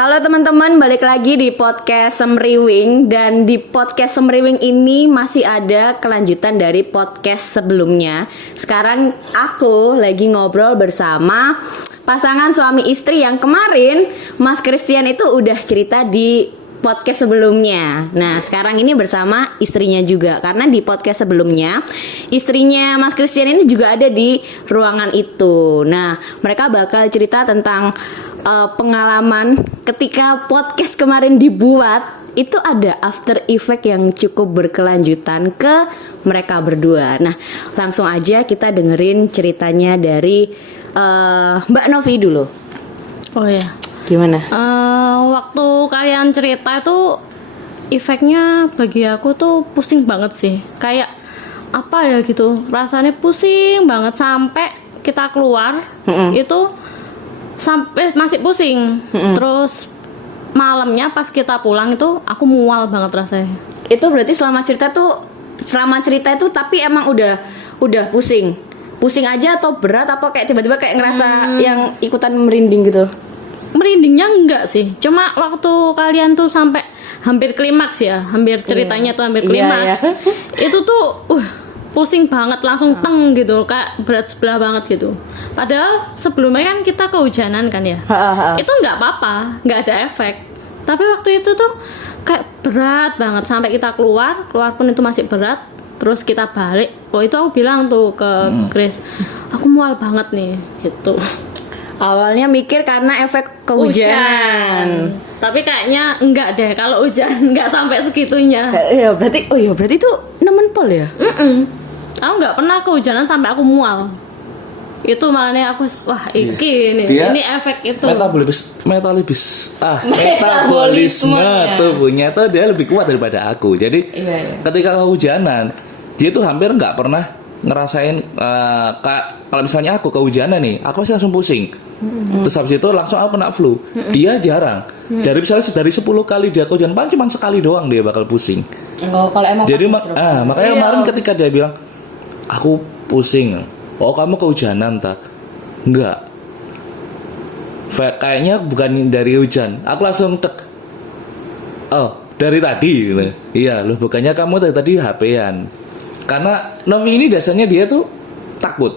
Halo teman-teman, balik lagi di podcast Semriwing. Dan di podcast Semriwing ini masih ada kelanjutan dari podcast sebelumnya. Sekarang aku lagi ngobrol bersama pasangan suami istri yang kemarin Mas Christian itu udah cerita di podcast sebelumnya. Nah, sekarang ini bersama istrinya juga. Karena di podcast sebelumnya istrinya Mas Christian ini juga ada di ruangan itu. Nah, mereka bakal cerita tentang pengalaman ketika podcast kemarin dibuat. Itu ada after effect yang cukup berkelanjutan ke mereka berdua. Nah, langsung aja kita dengerin ceritanya dari Mbak Novi dulu. Oh ya, gimana? Waktu kalian cerita itu efeknya bagi aku tuh pusing banget sih. Kayak apa ya gitu, rasanya pusing banget sampai kita keluar itu sampai masih pusing. Terus malamnya pas kita pulang itu aku mual banget rasanya. Itu berarti selama cerita itu tapi emang udah pusing. Pusing aja atau berat apa kayak tiba-tiba kayak ngerasa yang ikutan merinding gitu? Merindingnya enggak sih, cuma waktu kalian tuh sampai hampir klimaks ya, hampir ceritanya tuh hampir klimaks. Itu tuh pusing banget, langsung teng gitu, kayak berat sebelah banget gitu. Padahal sebelumnya kan kita kehujanan kan ya. Itu nggak apa-apa, nggak ada efek. Tapi waktu itu tuh kayak berat banget sampai kita keluar pun itu masih berat. Terus kita balik, itu aku bilang tuh ke Chris, aku mual banget nih gitu. Awalnya mikir karena efek kehujanan. Tapi kayaknya enggak deh, kalau hujan enggak sampai segitunya. Ya berarti itu nemen pol ya? Aku enggak pernah kehujanan sampai aku mual. Itu makanya aku ini efek itu. Metabolisme tubuhnya tuh dia lebih kuat daripada aku. Jadi ketika kehujanan, dia tuh hampir nggak pernah ngerasain kalau misalnya aku kehujanan nih, aku pasti langsung pusing. Terus habis itu langsung aku kena flu. Dia jarang. Dari misalnya dari 10 kali dia kehujanan, paling cuma sekali doang dia bakal pusing. Kalau emang jadi makanya kemarin ketika dia bilang aku pusing, kamu kehujanan tak? Enggak. Kayaknya bukan dari hujan. Aku langsung dari tadi gitu. Iya loh, bukannya kamu dari tadi HP-an. Karena Novi ini dasarnya dia tuh takut.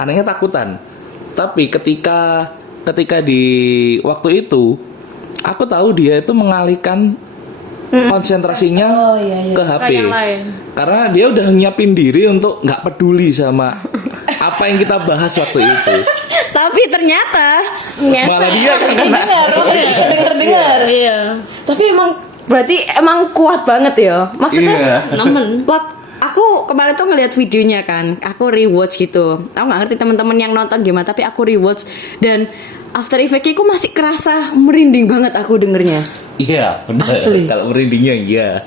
Anaknya takutan. Tapi ketika di waktu itu aku tahu dia itu mengalihkan konsentrasinya ke HP. Karena dia udah nyiapin diri untuk nggak peduli sama apa yang kita bahas waktu itu. Tapi ternyata malah dia dengar. Iya. Tapi berarti emang kuat banget ya. Maksudnya nemen. Aku kemarin tuh ngeliat videonya kan, aku rewatch gitu. Aku nggak ngerti teman-teman yang nonton gimana, tapi aku rewatch dan after effect-nya aku masih kerasa merinding banget aku dengernya. Iya, benar. Kalau merindingnya iya.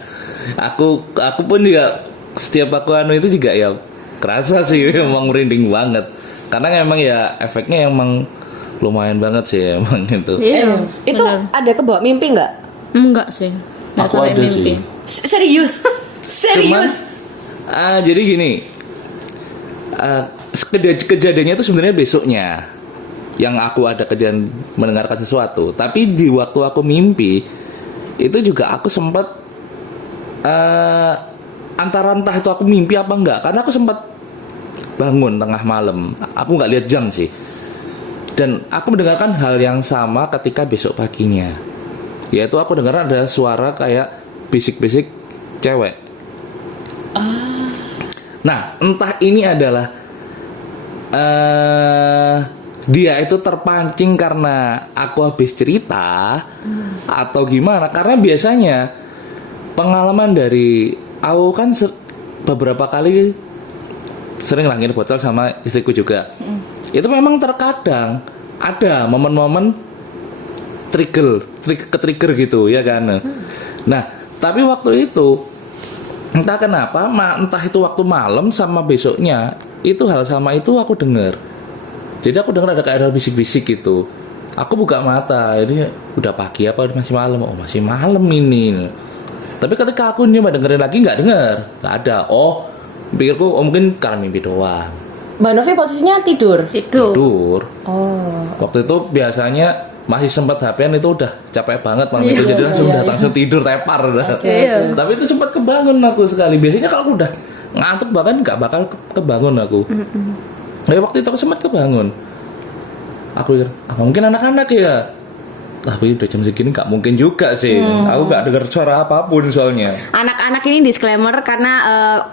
Aku pun juga setiap aku itu juga ya kerasa sih emang merinding banget. Karena emang ya efeknya emang lumayan banget sih emang itu. Iya. Itu ada kebawa mimpi nggak? Enggak sih. Enggak sampai mimpi. Serius. Jadi gini, kejadiannya itu sebenarnya besoknya yang aku ada kejadian mendengarkan sesuatu. Tapi di waktu aku mimpi itu juga aku sempat antara entah itu aku mimpi apa enggak, karena aku sempat bangun tengah malam. Aku nggak lihat jam sih, dan aku mendengarkan hal yang sama ketika besok paginya, yaitu aku dengar ada suara kayak bisik-bisik cewek. Nah, entah ini adalah dia itu terpancing karena aku habis cerita atau gimana. Karena biasanya pengalaman dari aku kan beberapa kali sering ngirim botol sama istriku juga. Itu memang terkadang ada momen-momen trigger gitu ya kan. Nah, tapi waktu itu entah kenapa, entah itu waktu malam sama besoknya, itu hal sama itu aku dengar. Jadi aku dengar ada kayak ada bisik-bisik gitu. Aku buka mata, ini udah pagi apa masih malam? Oh masih malam ini. Tapi ketika aku nyoba dengerin lagi nggak ada. Pikirku mungkin karena mimpi doang. Mbak Novi posisinya tidur. Tidur. Waktu itu biasanya masih sempat HP-an itu udah capek banget malam itu, jadi langsung tidur tepar udah. Tapi itu sempat kebangun aku sekali. Biasanya kalau aku udah ngantuk bahkan nggak bakal kebangun aku. Nah, waktu itu aku sempat kebangun. Aku pikir, mungkin anak-anak ya. Tapi udah jam segini nggak mungkin juga sih. Aku nggak dengar suara apapun soalnya. Anak-anak ini disclaimer karena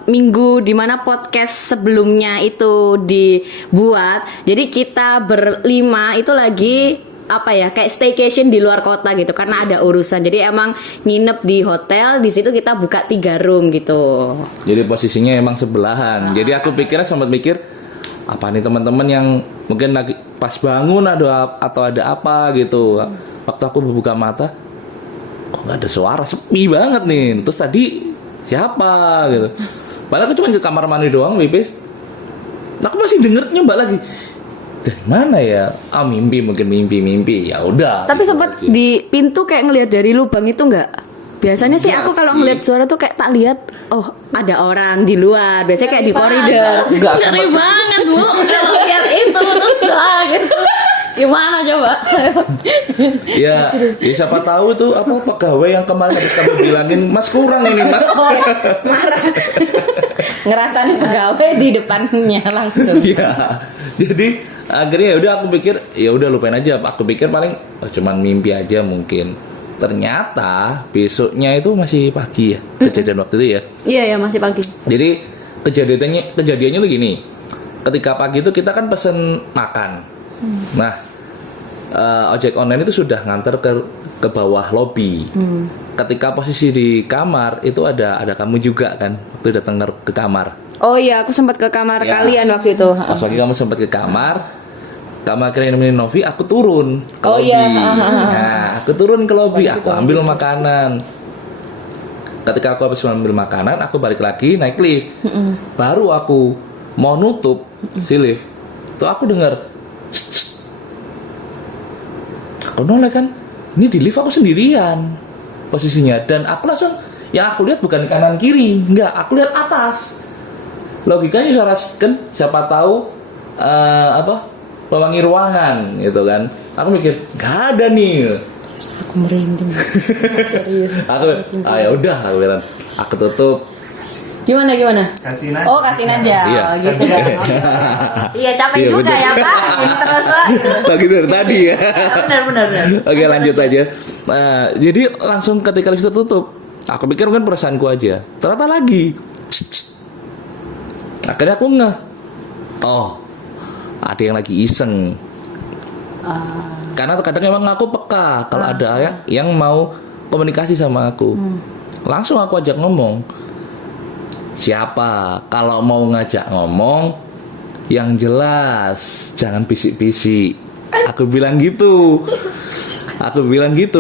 minggu dimana podcast sebelumnya itu dibuat, jadi kita berlima itu lagi kayak staycation di luar kota gitu karena ada urusan. Jadi emang nginep di hotel, di situ kita buka 3 room gitu. Jadi posisinya emang sebelahan. Jadi aku pikirnya sempat mikir apa nih teman-teman yang mungkin lagi pas bangun atau ada apa gitu. Waktu aku buka mata, kok nggak ada suara, sepi banget nih. Terus tadi siapa gitu. Padahal aku cuma ke kamar mandi doang, pipis. Aku masih denger nyoba lagi. Dari mana ya? Mungkin mimpi. Ya udah. Tapi gitu sempat aja. di pintu kayak ngelihat dari lubang itu nggak? Biasanya sih Enggak aku kalau sih. ngelihat suara tuh kayak tak lihat, oh ada orang di luar. Biasanya kayak di koridor. Enggak Ngeri sempat. banget Bu kalau lihat itu gitu. Gimana coba? Ya siapa tahu tuh apa pegawai yang kemarin habis kamu bilangin Mas kurang ini Mas. Marah. Ngerasain pegawai di depannya langsung. Iya. Jadi akhirnya ya udah aku pikir ya udah lupain aja. Aku pikir paling cuman mimpi aja mungkin. Ternyata besoknya itu masih pagi ya kejadian waktu itu ya. Iya masih pagi. Jadi kejadiannya tuh gini. Ketika pagi itu kita kan pesen makan. Nah, ojek online itu sudah nganter ke bawah lobi. Ketika posisi di kamar itu ada kamu juga kan waktu datang ke kamar. Oh iya, aku sempat ke kamar Ya. kalian waktu itu. Pas pagi kamu sempat ke kamar, kamu akhirnya nemenin Novi, aku turun ke Oh lobi. iya, Nah, aku turun ke lobi, aku ambil makanan. Ketika aku habis ambil makanan, aku balik lagi naik lift. Baru aku mau nutup si lift, tuh aku dengar, aku noleh kan, ini di lift aku sendirian posisinya, dan aku langsung, yang aku lihat bukan kanan kiri, enggak, aku lihat atas. Logikanya suara kan, siapa tahu pewangi ruangan gitu kan. Aku mikir, gak ada nih. Aku merinding. Serius. Ya udah, aku bilang, aku tutup. Gimana? Kasihin aja. Oh, kasihin aja. Iya. Oh, gitu kan. Iya, capek Iya, juga bener. ya, Pak. Ini terus, Pak. Pagi dari tadi ya. Benar. Oke, lanjut aja. Nah, jadi langsung ketika lift tertutup, aku pikir kan perasaanku aja. Ternyata lagi. Akhirnya aku ngeh. Oh, ada yang lagi iseng. Karena terkadang emang aku peka kalau ada yang mau komunikasi sama aku. Langsung aku ajak ngomong. Siapa? Kalau mau ngajak ngomong yang jelas, jangan bisik-bisik. Aku bilang gitu.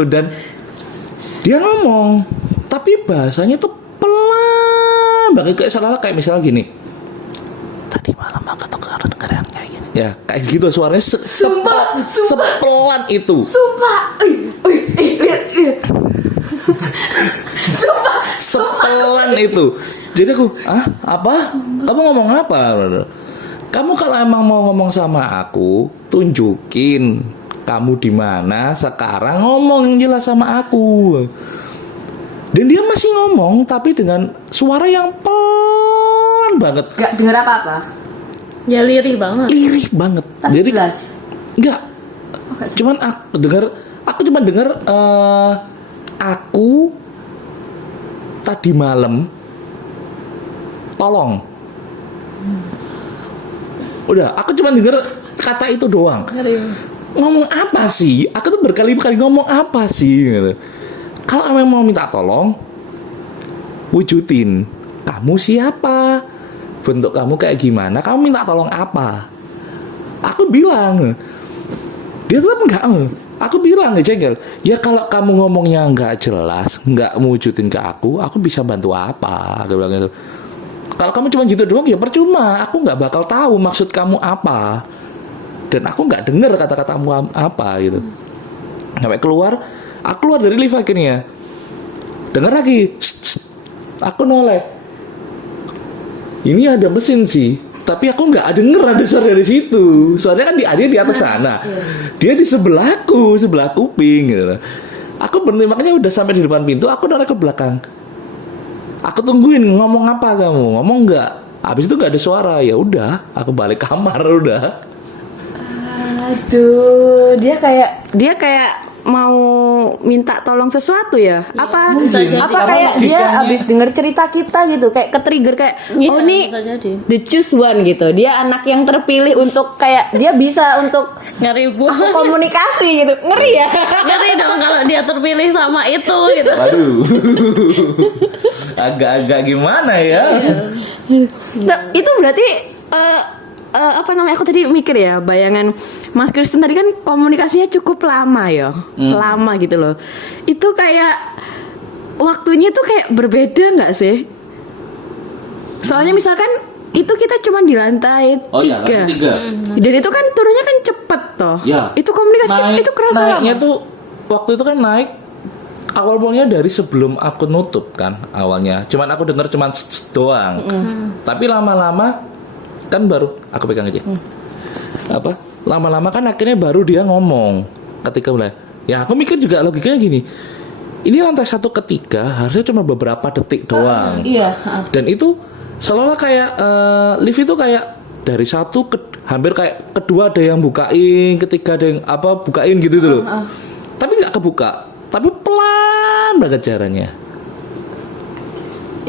Dan dia ngomong, tapi bahasanya tuh pelan banget, kayak seolah-olah kayak misalnya gini. Tadi malam aku tuh kedengeran kayak gini. Ya, kayak gitu suaranya sepelan itu. Sumpah. Sumpah. Sepelan itu. Jadi aku, apa? Kamu ngomong apa? Kamu kalau emang mau ngomong sama aku, tunjukin kamu di mana sekarang, ngomong yang jelas sama aku. Dan dia masih ngomong tapi dengan suara yang pelan banget. Gak dengar apa-apa. Ya lirih banget. Lirih banget. Tapi Jadi jelas. enggak. Cuman aku cuma dengar aku tadi malam tolong. Udah, aku cuma dengar kata itu doang. Ngomong apa sih? Aku tuh berkali-kali ngomong apa sih gitu. Kalau emang mau minta tolong, wujudin. Kamu siapa? Bentuk kamu kayak gimana? Kamu minta tolong apa? Aku bilang. Dia tetap enggak. Aku bilang jengkel. Ya kalau kamu ngomongnya enggak jelas, enggak mewujudin ke aku bisa bantu apa? Aku bilang gitu. Kalau kamu cuma gitu doang ya percuma. Aku nggak bakal tahu maksud kamu apa. Dan aku nggak dengar kata-katamu apa gitu. Sampai aku keluar dari lift akhirnya. Dengar lagi. Aku noleh. Ini ada mesin sih. Tapi aku nggak denger ada suara dari situ. Soalnya kan dia di atas sana. Dia di sebelah kuping gitu. Aku berhenti, makanya udah sampai di depan pintu, aku noleh ke belakang. Aku tungguin ngomong apa kamu, ngomong nggak. Habis itu nggak ada suara, ya udah, aku balik kamar udah. Aduh, dia kayak mau minta tolong sesuatu ya? Apa Mungkin. apa Karena kayak dia logikanya- abis denger cerita kita gitu, kayak ke-trigger kayak Iya, oh nih bisa jadi. the choose one gitu. Dia anak yang terpilih untuk kayak dia bisa untuk Ngeri buah. komunikasi gitu. Ngeri ya? Ngeri dong kalau dia terpilih sama itu gitu. Waduh. Agak-agak gimana ya? Itu berarti apa namanya, aku tadi mikir ya, bayangan Mas Kristen tadi kan komunikasinya cukup lama ya, lama gitu loh. Itu kayak waktunya tuh kayak berbeda nggak sih? Soalnya misalkan itu kita cuma di lantai Oh ya, 3. lantai 3. Dan itu kan turunnya kan cepet toh. Ya. Itu komunikasi itu kerasa naiknya lama. tuh waktu itu kan naik awal mulanya dari sebelum aku nutup kan awalnya. Cuman aku denger cuman doang. Tapi lama-lama kan baru aku pegang aja. Apa? Lama-lama kan akhirnya baru dia ngomong ketika mulai. Ya aku mikir juga logikanya gini. Ini lantai 1 ke 3 harusnya cuma beberapa detik doang. Iya. Dan itu seolah-olah kayak lift itu kayak dari 1 ke hampir kayak kedua ada yang bukain, ketiga ada yang bukain gitu tuh loh. Tapi nggak kebuka, tapi pelan banget caranya.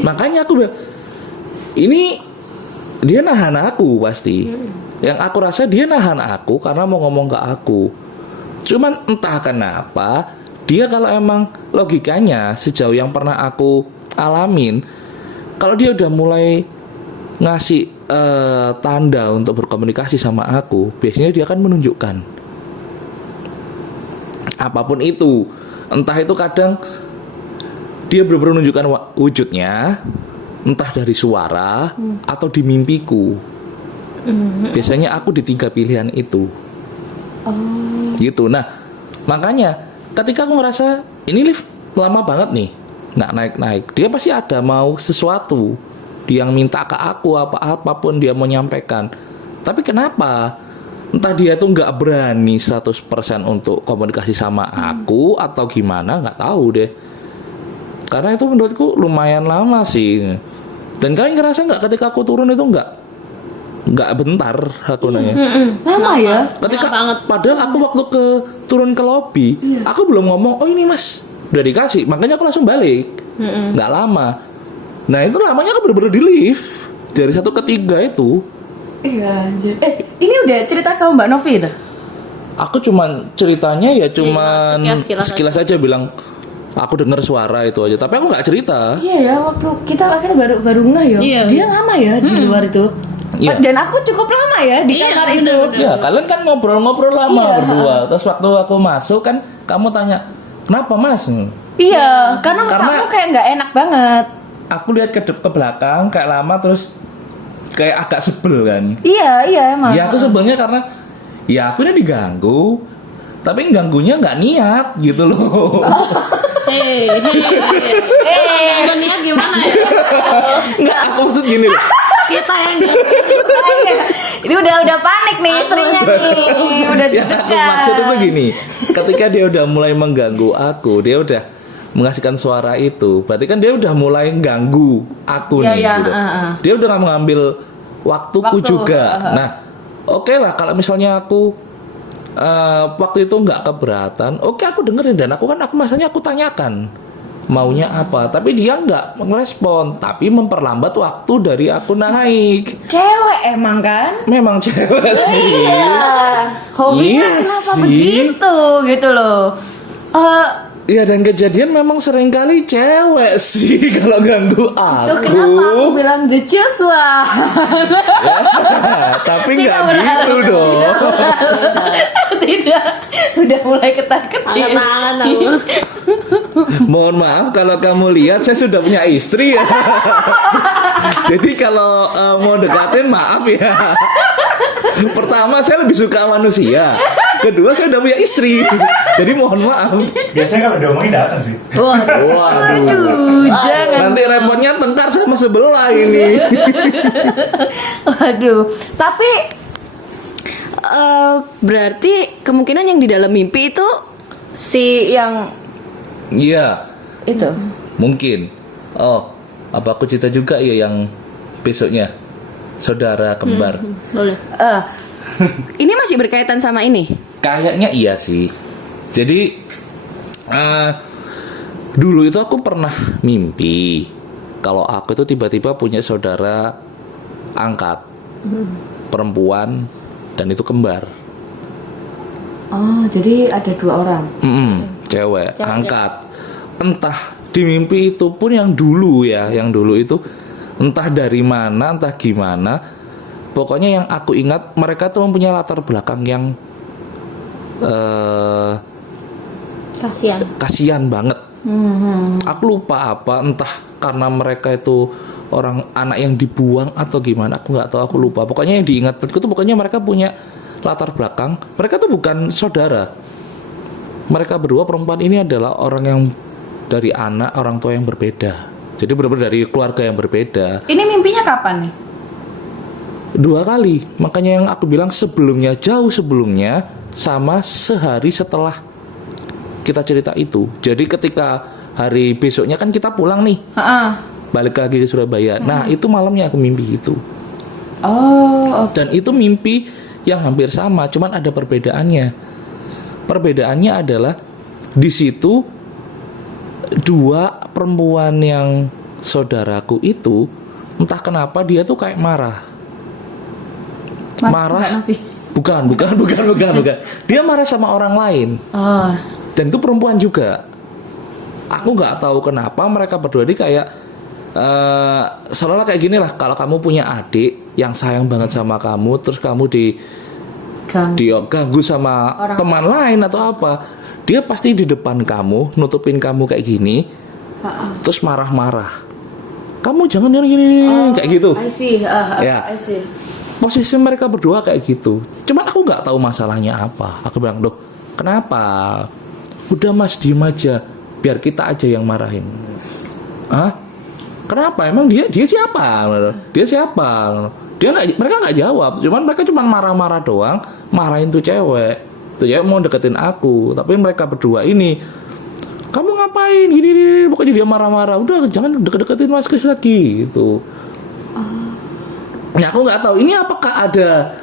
Makanya aku udah ini dia nahan aku pasti. Yang aku rasa dia nahan aku karena mau ngomong ke aku. Cuman entah kenapa dia kalau emang logikanya sejauh yang pernah aku alamin, kalau dia udah mulai ngasih tanda untuk berkomunikasi sama aku, biasanya dia akan menunjukkan apapun itu. Entah itu kadang dia benar-benar menunjukkan wujudnya, entah dari suara atau di mimpiku. Biasanya aku di 3 pilihan itu. Gitu. Nah, makanya ketika aku ngerasa ini lift lama banget nih nggak naik-naik, dia pasti ada mau sesuatu yang minta ke aku, apapun dia mau nyampaikan. Tapi kenapa? Entah dia tuh nggak berani 100% untuk komunikasi sama aku atau gimana, nggak tahu deh. Karena itu menurutku lumayan lama sih. Dan kalian ngerasa nggak ketika aku turun itu nggak bentar aku nanya. Lama ya? Ketika Lama banget. padahal aku waktu turun ke lobi, aku belum ngomong, oh ini mas udah dikasih, makanya aku langsung balik. Nggak lama. Nah itu lamanya aku bener-bener di lift dari 1 ke 3 itu. Iya anjir. Ini udah cerita ke Mbak Novi itu? Aku cuman ceritanya ya cuman sekilas sekilas aja bilang aku dengar suara itu aja, tapi aku nggak cerita. Iya ya, waktu kita akhirnya baru ngeh ya. Iya. Dia lama ya di luar itu. Iya. Dan aku cukup lama ya di Iya, kamar bener, itu. bener. Ya kalian kan ngobrol-ngobrol lama Iya. berdua. Terus waktu aku masuk kan kamu tanya kenapa mas? Iya, karena Karena- kamu kayak nggak enak banget. Aku lihat ke belakang kayak lama terus kayak agak sebel kan. Iya emang. Ya aku sebelnya karena ya aku ini diganggu, tapi ganggunya nggak niat gitu loh. Hei. Gangguannya gimana ya? Nggak, aku maksud gini loh. Kita yang Ini udah panik nih istrinya nih. Udah Yang aku deg-degan. maksud itu gini, ketika dia udah mulai mengganggu aku, dia udah mengasihkan suara itu, berarti kan dia udah mulai ganggu aku Iya, nih iya, gitu. Dia udah nggak mengambil waktuku Waktu, juga. Nah, oke lah kalau misalnya aku waktu itu nggak keberatan, oke aku dengerin dan aku masanya aku tanyakan maunya apa, tapi dia nggak merespon, tapi memperlambat waktu dari aku naik. Cewek emang kan? Memang cewek sih. Iya. Hobinya Iya kenapa sih. begitu gitu loh. Iya dan kejadian memang seringkali cewek sih kalau ganggu Tuh aku. kenapa aku bilang the choose one? Ya, tapi nggak Tidak berharap. gitu dong. Tidak. Udah mulai ketar-ketir. Angan-angan aku. Mohon maaf kalau kamu lihat saya sudah punya istri ya. Jadi kalau mau dekatin maaf ya. Pertama saya lebih suka manusia. Kedua saya udah punya istri. Jadi mohon maaf. Biasanya kalau diomongin datang sih. Waduh. Jangan. Nanti repotnya tengkar sama sebelah ini. Waduh. Tapi berarti kemungkinan yang di dalam mimpi itu si yang Iya, itu. mungkin. Oh, apa aku cerita juga ya yang besoknya saudara kembar. Boleh. Ini masih berkaitan sama ini. Kayaknya iya sih. Jadi dulu itu aku pernah mimpi kalau aku itu tiba-tiba punya saudara angkat perempuan dan itu kembar. Oh, jadi ada 2 orang. Cewek angkat. Entah di mimpi itu pun yang dulu itu entah dari mana, entah gimana. Pokoknya yang aku ingat mereka tuh mempunyai latar belakang yang kasihan banget. Aku lupa apa, entah karena mereka itu orang anak yang dibuang atau gimana, aku nggak tahu, aku lupa. Pokoknya yang diingatku tuh pokoknya mereka punya latar belakang, mereka tuh bukan saudara. Mereka berdua perempuan ini adalah orang yang dari anak orang tua yang berbeda. Jadi benar-benar dari keluarga yang berbeda. Ini mimpinya kapan nih? 2 kali. Makanya yang aku bilang sebelumnya, jauh sebelumnya, sama sehari setelah kita cerita itu. Jadi ketika hari besoknya kan kita pulang nih, balik lagi ke Surabaya. Nah itu malamnya aku mimpi itu. Dan itu mimpi yang hampir sama, cuman ada perbedaannya. Perbedaannya adalah di situ 2 perempuan yang saudaraku itu entah kenapa dia tuh kayak marah. Bukan. Dia marah sama orang lain. Dan itu perempuan juga. Aku nggak tahu kenapa mereka berdua ini kayak seolah-olah kayak gini lah. Kalau kamu punya adik yang sayang banget sama kamu, terus kamu diganggu sama teman lain atau apa, dia pasti di depan kamu nutupin kamu kayak gini, terus marah-marah. Kamu jangan gini kayak gitu. I see. Ya. I see. Posisi mereka berdua kayak gitu. Cuman aku nggak tahu masalahnya apa. Aku bilang, "Loh, kenapa? Udah Mas, diem aja. Biar kita aja yang marahin." Hah? Kenapa? Emang dia siapa? Dia siapa? Mereka nggak jawab. Cuman mereka cuma marah-marah doang, marahin tuh cewek. Tuh cewek mau deketin aku, tapi mereka berdua ini, "Kamu ngapain? Gini. Pokoknya dia marah-marah. Udah jangan deket-deketin Mas Kris lagi gitu. Ya aku nggak tahu ini apakah ada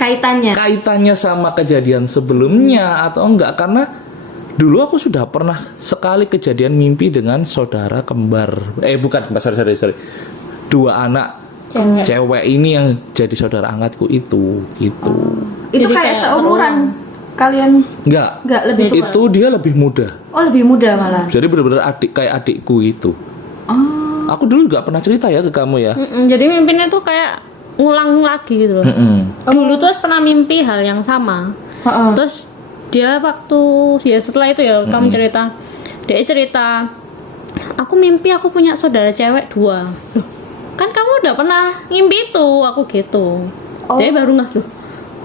kaitannya sama kejadian sebelumnya atau enggak, karena dulu aku sudah pernah sekali kejadian mimpi dengan saudara kembar. Sorry. 2 anak cewek ini yang jadi saudara angkatku itu gitu. Itu Jadi kayak kayak seumuran kalian? Enggak, Lebih tua. itu dia lebih muda. Oh, lebih muda malah. Jadi benar-benar kayak adikku itu. Aku dulu nggak pernah cerita ya ke kamu ya. Jadi mimpinya tuh kayak ngulang lagi gitu loh. Dulu tuh pernah mimpi hal yang sama. Terus dia setelah itu ya kamu cerita, dia cerita, aku mimpi aku punya saudara cewek 2. Loh, kan kamu udah pernah mimpi itu, aku gitu. Jadi baru nggak, loh,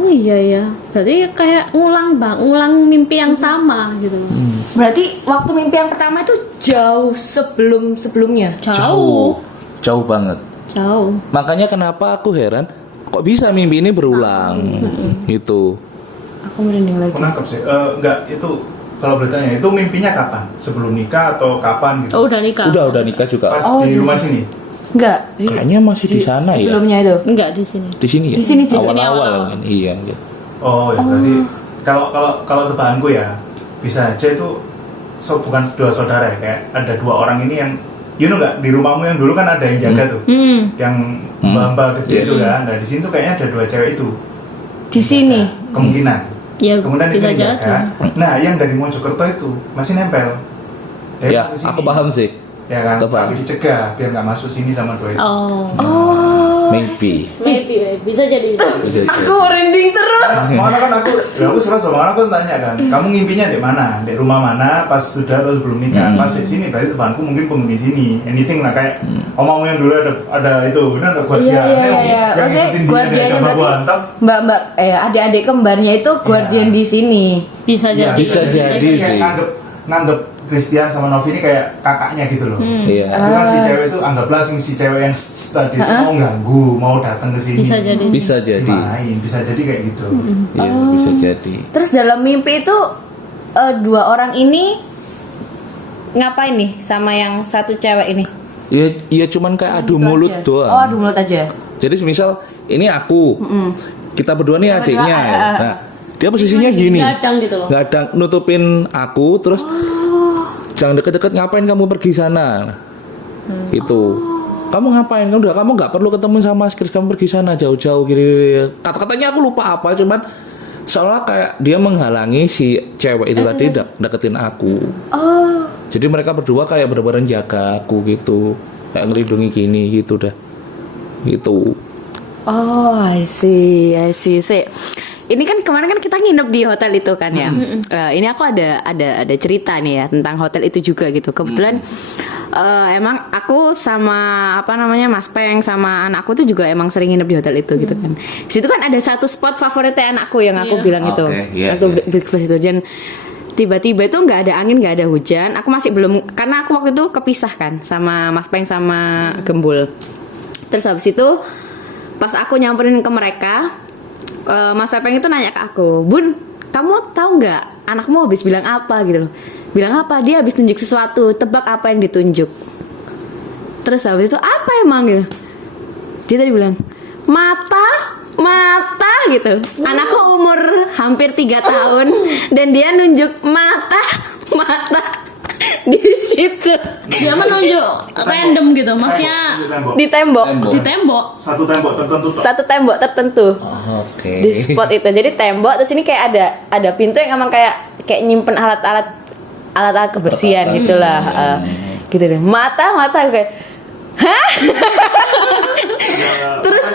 oh iya, berarti kayak ngulang mimpi yang sama gitu. Berarti waktu mimpi yang pertama itu jauh sebelumnya. Jauh banget. Jauh. Makanya kenapa aku heran kok bisa mimpi ini berulang gitu. Aku merinding lagi. Aku nangkep sih. Enggak, itu kalau bertanya itu mimpinya kapan? Sebelum nikah atau kapan gitu? Oh, udah nikah. Udah nikah juga. Pas di rumah sini. Enggak. Kayaknya masih di sana ya. Sebelumnya itu. Enggak di sini. Di sini ya. Di sini, awal-awal awal. kan. Iya. Oh ya, berarti kalau tebakanku ya bisa aja itu bukan 2 saudara ya, kayak ada 2 orang ini yang nggak di rumahmu yang dulu kan ada yang jaga tuh, yang mbak gede itu kan. Nah di sini tuh kayaknya ada 2 cewek itu. Di sini. Kemungkinan. Ya, Kemudian itu bisa yang jaga. Nah yang dari Mojokerto itu masih nempel. Dari Ya, sini. aku paham sih. Ya kan, Tepat. tapi dicegah biar nggak masuk sini sama 2 itu. Oh. Oh. Maybe. Maybe bisa jadi bisa. Bisa jadi. Aku merinding terus. Makanya kan aku suka sama aku tanya kan, kamu ngimpinya di mana? Di rumah mana? Pas sudah atau sebelum nikah? Pas di sini berarti temanku mungkin penghuni sini. Anything lah kayak omamu yang dulu ada itu, kan ada guardian. Iya. Maksudnya guardiannya berarti mbak adik-adik kembarnya itu guardian di sini. Bisa jadi. Bisa jadi sih. Nganggep Christian sama Novi ini kayak kakaknya gitu loh. Iya. Tapi kan si cewek itu anggaplah si cewek yang tadi itu mau ganggu, mau datang ke sini. Bisa jadi. Bisa jadi. Main, bisa jadi kayak gitu. Iya, bisa jadi. Terus dalam mimpi itu dua orang ini ngapain nih sama yang satu cewek ini? Iya cuman kayak adu mulut doang. Oh, adu mulut aja. Jadi misal ini aku, kita berdua nih adiknya. Nah, dia posisinya gini. Gadang gitu loh. Gadang nutupin aku, terus jangan deket-deket, ngapain kamu pergi sana? Itu. Kamu ngapain? Kamu nggak perlu ketemu sama Chris, kamu pergi sana jauh-jauh gini. Kata-katanya aku lupa apa, cuman seolah kayak dia menghalangi si cewek itu tadi deketin aku. Oh. Jadi mereka berdua kayak bener-bener jaga aku gitu, kayak ngelindungi gini gitu dah. Gitu. Oh, I see. Ini kan kemarin kan kita nginep di hotel itu kan ya. Ini aku ada cerita nih ya tentang hotel itu juga gitu. Kebetulan emang aku sama Mas Peng sama anakku tuh juga emang sering nginep di hotel itu gitu kan. Di situ kan ada satu spot favoritnya anakku yang aku bilang itu. Waktu breakfast itu, dan tiba-tiba itu nggak ada angin, nggak ada hujan. Aku masih belum, karena aku waktu itu kepisah kan sama Mas Peng sama Gembul. Terus habis itu pas aku nyamperin ke mereka, Mas Pepeng itu nanya ke aku, Bun, kamu tahu nggak anakmu habis bilang apa gitu loh? Bilang apa? Dia habis tunjuk sesuatu. Tebak apa yang ditunjuk? Terus habis itu apa emang gitu? Dia tadi bilang mata gitu. Anakku umur hampir 3 tahun dan dia nunjuk mata di situ. Dia menunjuk random gitu, maksudnya Di tembok. di tembok. Satu tembok tertentu. Oke. Di spot itu. Jadi tembok, terus ini kayak ada pintu yang emang kayak nyimpen alat-alat kebersihan gitulah. Gitu deh. Mata kayak hah? Terus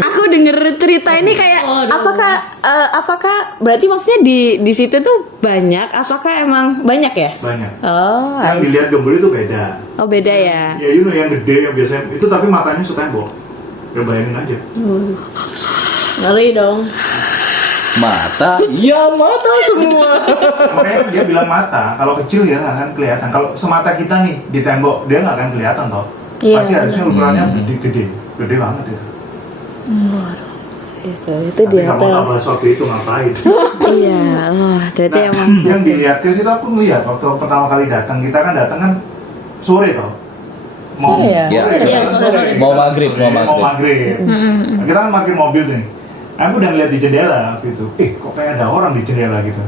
aku denger cerita ini kayak apakah berarti maksudnya di situ tuh banyak, apakah emang banyak ya? Banyak. Oh, Yang dilihat Gembul itu beda. oh beda ya. Ya yang gede yang biasanya itu, tapi matanya setembok. Ya bayangin aja. Ngeri dong. Mata, iya mata semua. Makanya dia bilang mata. Kalau kecil ya nggak akan kelihatan. Kalau semata kita nih di tembok, dia nggak akan kelihatan toh. Iya. Pasti harusnya ukurannya gede banget itu. Itu Tapi dia nggak mau tuh. bahas waktu itu ngapain? Iya, ternyata Nah, emang. yang dilihat terus itu aku ngeliat waktu pertama kali datang. Kita kan datang kan sore toh. Sore ya? Iya, sore. Mau maghrib. Kita kan parkir mobil nih. Aku udah ngeliat di jendela gitu. Kok kayak ada orang di jendela gitu.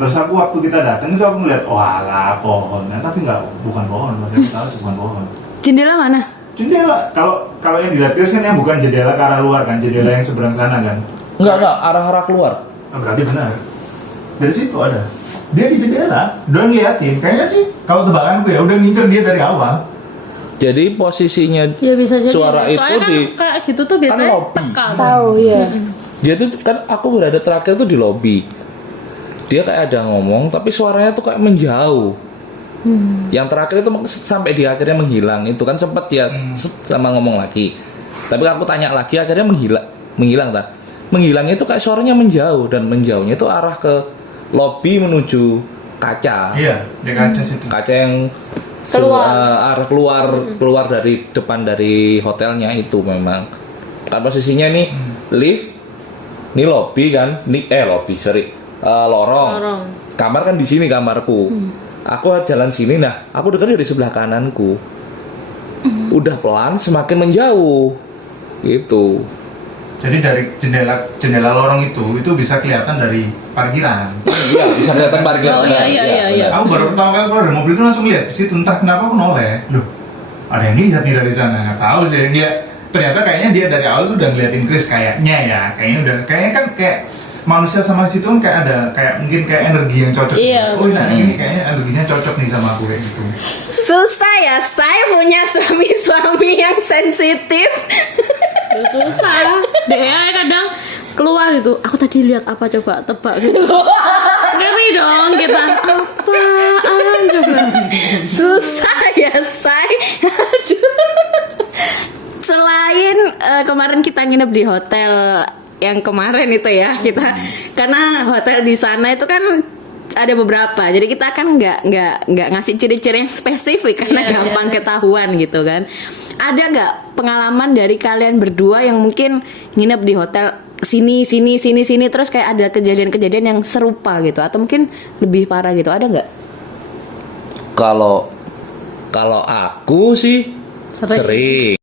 Terus aku waktu kita datang itu aku ngeliat, wah pohon. Tapi bukan pohon, maksudnya kita tahu bukan pohon. Jendela mana? Jendela. Kalau yang dilihat kan yang bukan jendela ke arah luar kan, jendela yang seberang sana kan. Enggak, arah keluar. Nah, berarti benar. Dari situ ada. Dia di jendela, udah ngeliatin. Kayaknya sih, kalau tebakanku ya udah ngincer dia dari awal. Jadi posisinya Ya bisa jadi. suara sih. itu Soalnya kan kayak gitu tuh biasanya lobby. tekan. Tahu ya. Dia tuh kan aku berada terakhir tuh di lobi. Dia kayak ada ngomong tapi suaranya tuh kayak menjauh. Yang terakhir itu sampai di akhirnya menghilang. Itu kan sempat ya sama ngomong lagi. Tapi aku tanya lagi akhirnya menghilang tak? Menghilangnya itu kayak suaranya menjauh, dan menjauhnya itu arah ke lobi menuju kaca. Iya, di kaca situ. Kaca yang arah keluar dari depan dari hotelnya itu memang. Kan posisinya nih lift, ini lobby kan, lorong. Kamar kan di sini kamarku. Aku jalan sini, nah aku dengar dari sebelah kananku. Udah pelan semakin menjauh, gitu. Jadi dari jendela lorong itu bisa kelihatan dari parkiran. Iya, bisa kelihatan parkiran. Oh, iya. Aku baru pertama kali keluar dari mobil itu langsung lihat di situ, entah kenapa aku noleh. Loh, ada yang lihat nih dari sana. Nggak tahu sih dia. Ternyata kayaknya dia dari awal tuh udah ngeliatin Chris kayaknya kan kayak manusia sama situ kan kayak mungkin kayak energi yang cocok. Iya, Oh nah ini kayaknya energinya cocok nih sama aku kayak gitu. Susah ya, saya punya suami yang sensitif. Susah. Dia kadang keluar itu, aku tadi lihat apa coba tebak gitu. Ngeri dong kita. Apaan coba? Susah ya, say. Aduh. Selain kemarin kita nginep di hotel yang kemarin itu ya, kita karena hotel di sana itu kan ada beberapa, jadi kita kan nggak ngasih ciri-ciri yang spesifik karena gampang ketahuan gitu kan. Ada nggak pengalaman dari kalian berdua yang mungkin nginep di hotel sini terus kayak ada kejadian-kejadian yang serupa gitu atau mungkin lebih parah gitu, ada nggak? Kalau aku sih sering.